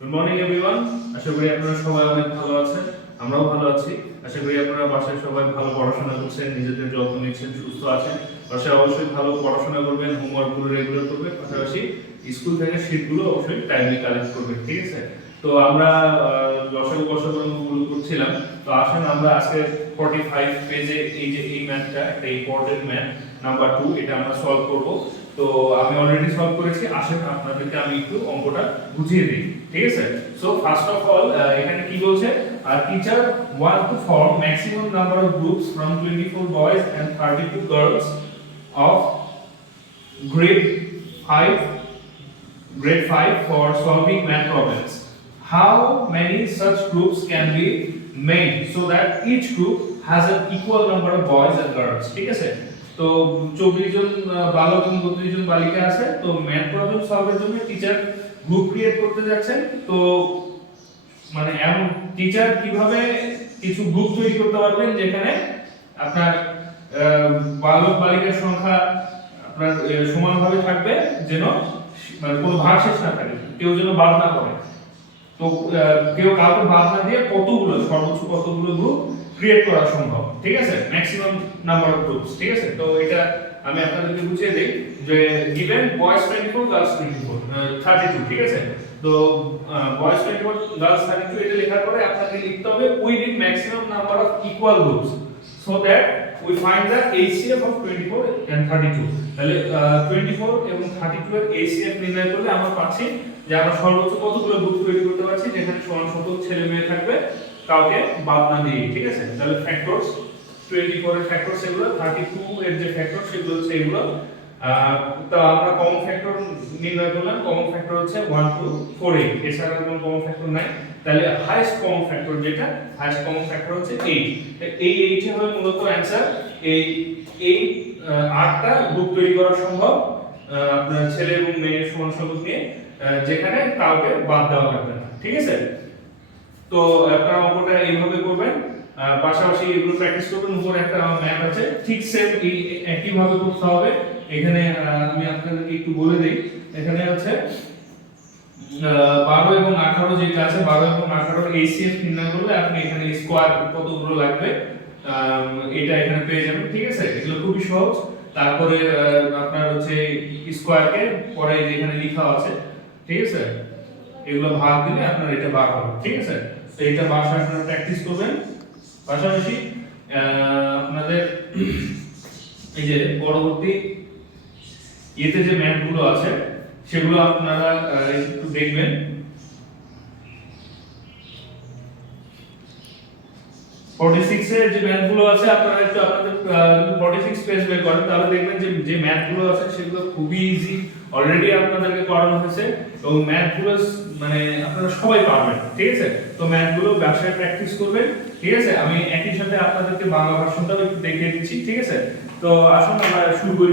Good morning everyone. আশা করি আপনারা সবাই অনেক ভালো আছেন, আমরাও ভালো আছি। আশা করি আপনারা বাসায় সবাই ভালো পড়াশোনা করছেন, নিজেদের যত্ন নিচ্ছেন, সুস্থ আছেন। বাসায় অবশ্যই ভালো পড়াশোনা করবেন, হোমওয়ার্কগুলো রেগুলার করবেন, পাশাপাশি স্কুল থেকে শীটগুলো অবশ্যই টাইমলি কালেক্ট করবেন, ঠিক আছে? তো আমরা লসাগু গসাগু অঙ্কগুলো করছিলাম। তো আসেন আমরা আজকে 45 পেজে এই যে এই ম্যাথটা, একটা ইম্পর্টেন্ট ম্যাথ নাম্বার 2, এটা আমরা সলভ করব। তো আমি অলরেডি সলভ করেছি, আসেন আপনাদেরকে আমি একটু অঙ্কটা বুঝিয়ে দিই, ঠিক আছে? সো ফার্স্ট অফ অল এখানে কি বলছে, teacher want to form maximum number of groups from 24 boys and 32 girls of grade 5 for solving math problems. How many such groups can be made so that each group has an equal number of boys and girls? ঠিক আছে? তো 24 জন বালক এবং 32 জন বালিকা আছে। তো math problem সলভের জন্য teacher group create করতে যাচ্ছেন। তো মানে এমন টিচার কিভাবে কিছু গ্রুপ তৈরি করতে পারবেন যেখানে আপনার বালক বালিকার সংখ্যা আপনার সমানভাবে থাকবে, যেন মানে কোনো ভাগশেষ না থাকে, কেউ যেন বাদ না পড়ে। তো কেউ কাউকে বাদ না দিয়ে সর্বোচ্চ কতগুলো গ্রুপ ক্রিয়েট করা সম্ভব, ঠিক আছে? ম্যাক্সিমাম নাম্বার অফ গ্রুপস, ঠিক আছে? তো এটা আমি আপনাদেরকে বুঝিয়ে দেই যে given boys 24 girls 32, ঠিক আছে? তো boys 24 girls 32 এটা লেখার পরে আপনাকে লিখতে হবে we need maximum number of equal groups so that we find the HCF of 24 and 32। তাহলে 24 এবং 32 এর HCF নির্ণয় করলে আমরা পাচ্ছি যে আমরা সর্বোচ্চ কতগুলো গ্রুপ তৈরি করতে পারছি যেখানে সমান সংখ্যক ছেলে মেয়ে থাকবে, কাউকে বাদ না দিয়ে, ঠিক আছে? তাহলে ফ্যাক্টরস 24 এর ফ্যাক্টরস এগুলো, 32 এর যে ফ্যাক্টর সেগুলো হচ্ছে এগুলো। তো আমরা কমন ফ্যাক্টর নির্ণয় করলাম, কমন ফ্যাক্টর হচ্ছে 1 2 4 8, এছাড়া কোনো কমন ফ্যাক্টর নাই। তাহলে হাইয়েস্ট কমন ফ্যাক্টর যেটা, হাইয়েস্ট কমন ফ্যাক্টর হচ্ছে 8। এই 8 হবে মূলত অ্যানসার। এই 8টা গ্রুপ তৈরি করা সম্ভব আপনার ছেলে এবং মেয়ের সমান সংখ্যক নিয়ে, যেখানে কাউকে বাদ দেওয়া লাগবে না, ঠিক আছে? তো আপনারা অঙ্কটা এইভাবে করবেন, পাশাপাশি এগুলো প্র্যাকটিস করবেন। উপরে একটা ম্যাথ আছে, ঠিক সেম একই ভাবে করতে হবে। এখানে আমি আপনাদেরকে একটু বলে দেই, এখানে আছে 12 এবং 18 যেটা আছে, 12 এবং 18 এর HCF নির্ণয় করলে আপনি এখানে স্কয়ার কতগুলো লাগবে এটা এখানে পেয়ে যাবেন, ঠিক আছে? এগুলো খুবই সহজ। তারপরে আপনার হচ্ছে স্কয়ারকে পরে যেখানে লেখা আছে, ঠিক আছে? এগুলো ভাগ দিলে আপনার এটা বার হবে, ঠিক আছে? তো এটা বাসায় আপনারা প্র্যাকটিস করবেন। পাশাপাশি আপনাদের এই যে পরবর্তী এতে যে ম্যাথগুলো আছে সেগুলো আপনারা একটু দেখবেন। 46 এর যে ম্যাথগুলো আছে আপনারা একটু আপনাদের 46 পেজ বের করেন, তাহলে দেখবেন যে যে ম্যাথগুলো আছে সেগুলো খুবই ইজি, অলরেডি আপনাদেরকে করানো হয়েছে এবং ম্যাথগুলো মানে আপনারা সবাই পারবেন, ঠিক আছে? তো ম্যাথগুলো বাসায় প্র্যাকটিস করবেন, ঠিক আছে? আমি একই সাথে আপনাদেরকে বাংলা ভাষণটাও একটু দেখিয়ে দিচ্ছি, ঠিক আছে? তো আসুন আমরা শুরু করি।